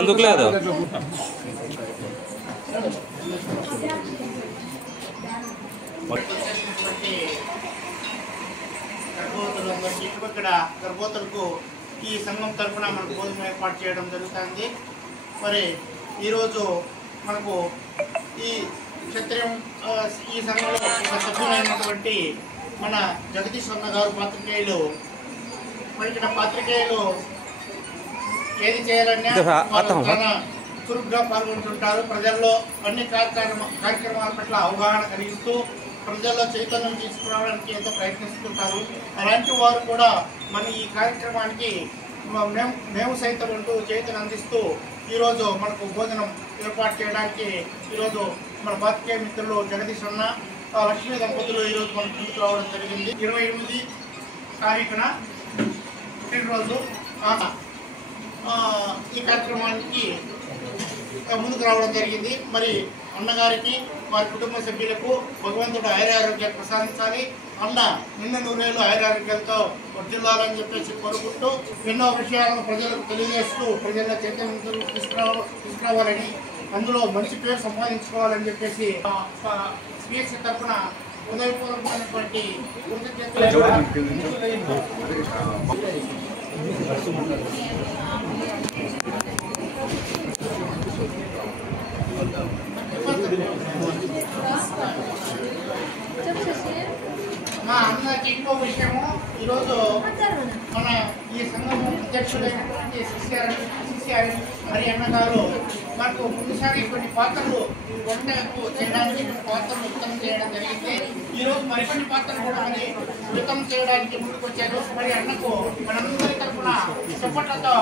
ఎందుకు లేదు ఇక్కడ గర్భవతులకు ఈ సంఘం తరఫున మనకు భోజనం ఏర్పాటు చేయడం జరుగుతుంది. మరి ఈరోజు మనకు ఈ క్షత్రియం ఈ సంఘంలో ఒక సభ్యులైనటువంటి మన జగదీష్ అన్న గారు పాత్రికేయులు మరి ఇక్కడ పాత్రికేయులు ఏది చేయాలన్నా చాలా చురుగ్గా పాల్గొంటుంటారు. ప్రజల్లో అన్ని కార్యక్రమాల పట్ల అవగాహన కలిగిస్తూ ప్రజల్లో చైతన్యం తీసుకురావడానికి ఎంతో ప్రయత్నిస్తుంటారు. అలాంటి వారు కూడా మన ఈ కార్యక్రమానికి మేము సైతం అంటూ చైతన్యం అందిస్తూ ఈరోజు మనకు భోజనం ఏర్పాటు చేయడానికి ఈరోజు మన పాత్రికేయ మిత్రులు జగదీష్ అన్న లక్ష్మీ దంపతులు ఈరోజు మనకు ముందుకు రావడం జరిగింది. 28 తారీఖున పుట్టినరోజు ఈ కార్యక్రమానికి ముందుకు రావడం జరిగింది. మరి అన్నగారికి వారి కుటుంబ సభ్యులకు భగవంతుడు ఆయురారోగ్యాలు ప్రసాదించాలి. అన్న నిన్న నూరేళ్ళు ఆయురారోగ్యాలతో వర్ధిల్లాలని చెప్పేసి కోరుకుంటూ ఎన్నో విషయాలను ప్రజలకు తెలియజేస్తూ ప్రజల చైతన్యం తీసుకురావాలని అందులో మంచి పేరు సంపాదించుకోవాలని చెప్పేసి స్పీఎస్సీ తరఫున హృదయపూర్వకమైనటువంటి కృతజ్ఞతలు. మా అన్నకి ఇంకో విషయము ఈరోజు మన ఈ సంఘం అధ్యక్షుడైనటువంటి సిసిఆర్ హరి అన్న గారు మనకు ముందుసారి కొన్ని పాత్రలు వంటకు చేయడానికి పాత్రలు ఉత్తమం చేయడం జరిగింది. ఈరోజు మరికొన్ని పాత్రలు కూడా మరి ఉత్తమం చేయడానికి ముందుకు వచ్చారు. మరి అన్నకు మనందరి తరఫున చప్పట్లతో